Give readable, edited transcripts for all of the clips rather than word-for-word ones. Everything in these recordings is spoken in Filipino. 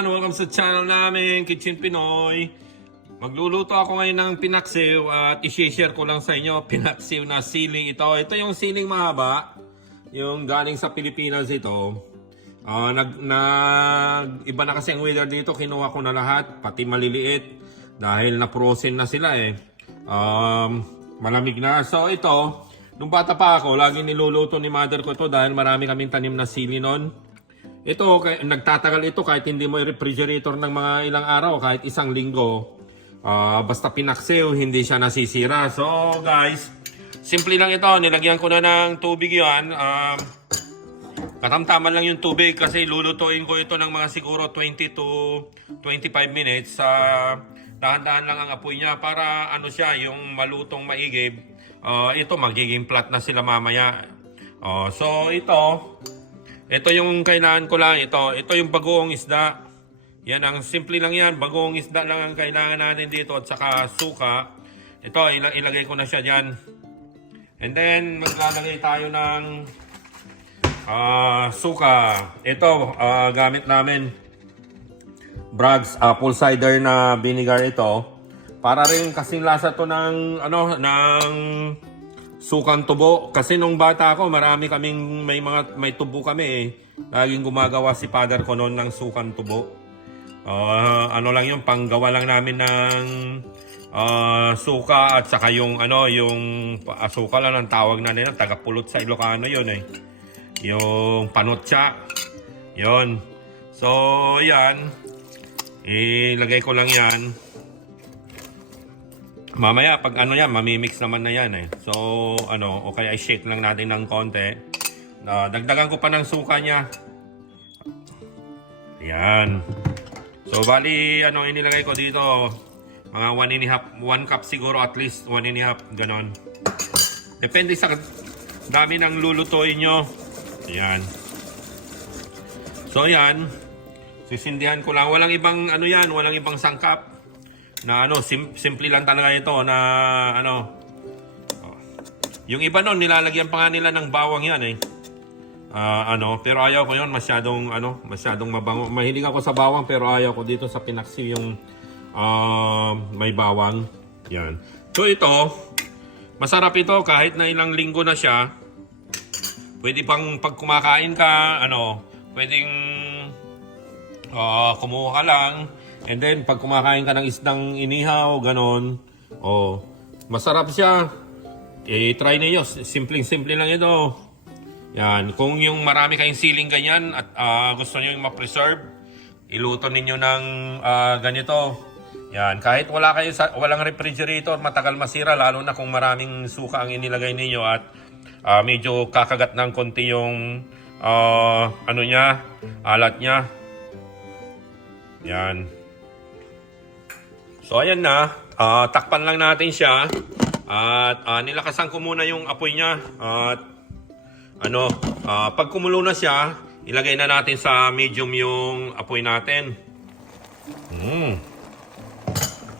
everyone! Welcome sa channel namin, Kitchen Pinoy. Magluluto ako ngayon ng pinaksiw at i-share ko lang sa inyo pinaksiw na siling ito. Ito yung siling mahaba, yung galing sa Pilipinas ito. Iba na kasi ang weather dito, kinuha ko na lahat, pati maliliit dahil na-frozen na sila eh. Malamig na. So ito, nung bata pa ako, lagi niluluto ni mother ko ito dahil marami kaming tanim na sili noon. Ito, nagtatagal ito kahit hindi mo i-refrigerator ng mga ilang araw, kahit isang linggo. Basta pinaksiw, hindi siya nasisira. So guys, simple lang ito. Nilagyan ko na ng tubig yan. Katamtaman lang yung tubig kasi lulutuin ko ito ng mga siguro 20 to 25 minutes. Dahan-dahan lang ang apoy niya para ano siya, yung malutong maigib. Ito, magiging flat na sila mamaya. So ito yung kailangan ko lang. Ito yung bagoong isda. Yan, ang simple lang yan. Bagoong isda lang ang kailangan natin dito at saka suka. Ito, ilagay ko na siya dyan. And then, maglalagay tayo ng suka. Ito, gamit namin Bragg's apple cider na vinegar ito. Para rin kasing lasa to ng sukang tubo. Kasi nung bata ako, marami kaming may tubo kami eh. Laging gumagawa si father ko noon ng sukang tubo. Ano lang yung panggawa lang namin ng suka at saka yung suka lang ang tawag na nila, tagapulot sa Ilocano yun eh. Yung panutsa. Yun. So, yan. Ilagay ko lang yan. Mamaya, pag yan, mamimix naman na yan eh. So, okay, i-shake lang natin ng konti. Dagdagan ko pa ng suka niya. Ayan. So, bali, inilagay ko dito, mga 1 cup siguro, at least 1.5, ganon. Depende sa dami ng lulutuin nyo. Ayan. So, ayan. Sisindihan ko lang. Walang ibang, walang ibang sangkap. Na simple lang talaga ito na yung iba nun nilalagyan pa nga nila ng bawang yan eh. Pero ayaw ko yun, masyadong mabango. Mahilig ako sa bawang pero ayaw ko dito sa pinaksiw yung may bawang. Yan. So ito, masarap ito kahit na ilang linggo na siya. Pwede pang pag kumakain ka, pwedeng kumuha ka lang. And then, pag kumakain ka ng isdang inihaw, ganon, masarap siya. Try niyo. Simpleng-simple lang ito. Yan. Kung yung marami kayong siling ganyan at gusto niyo yung ma-preserve, iluto ninyo ng ganito. Yan. Kahit walang refrigerator, matagal masira, lalo na kung maraming suka ang inilagay ninyo at medyo kakagat ng konti yung alat niya. Yan. So ayan na, takpan lang natin siya at nilakasan ko muna yung apoy niya at pag kumulo na siya, ilagay na natin sa medium yung apoy natin.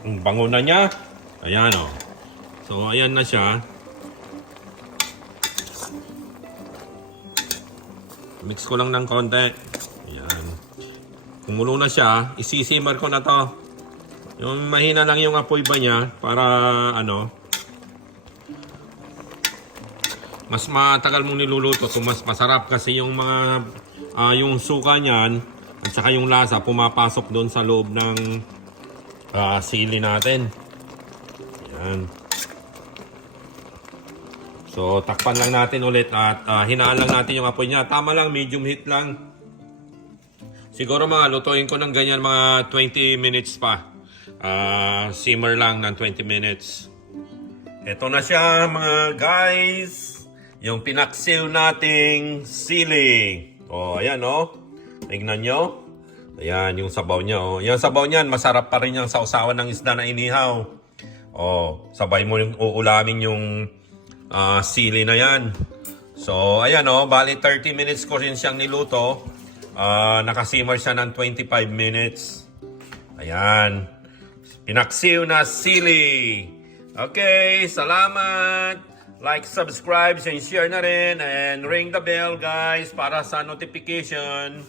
Ang bango na niya. Ayan o. So ayan na siya. Mix ko lang ng konti. Ayan. Kumulo na siya, isisimmer ko na to. Yung mahina lang yung apoy ba niya para mas matagal mong niluluto, so mas masarap kasi yung mga yung suka niyan at saka yung lasa pumapasok doon sa loob ng sili natin. Yan. So takpan lang natin ulit at hinaan lang natin yung apoy niya. Tama lang, medium heat lang. Siguro lutuin ko ng ganyan mga 20 minutes pa. Simmer lang ng 20 minutes. Ito na siya mga guys. Yung pinaksiw nating sili. Ayan tingnan nyo. Ayan yung sabaw niya. Yung sabaw niyan, masarap pa rin yung sausawan ng isda na inihaw. Sabay mo yung uulamin yung sili na yan. So ayan bali 30 minutes ko rin siyang niluto. Nakasimmer siya ng 25 minutes. Ayan. Pinaksiw na sili. Okay, salamat. Like, subscribe, and share na rin. And ring the bell guys para sa notification.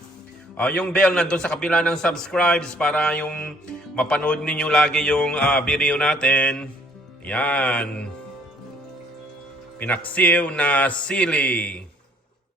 Yung bell nandun sa kabila ng subscribes para yung mapanood ninyo lagi yung video natin. Yan. Pinaksiw na sili.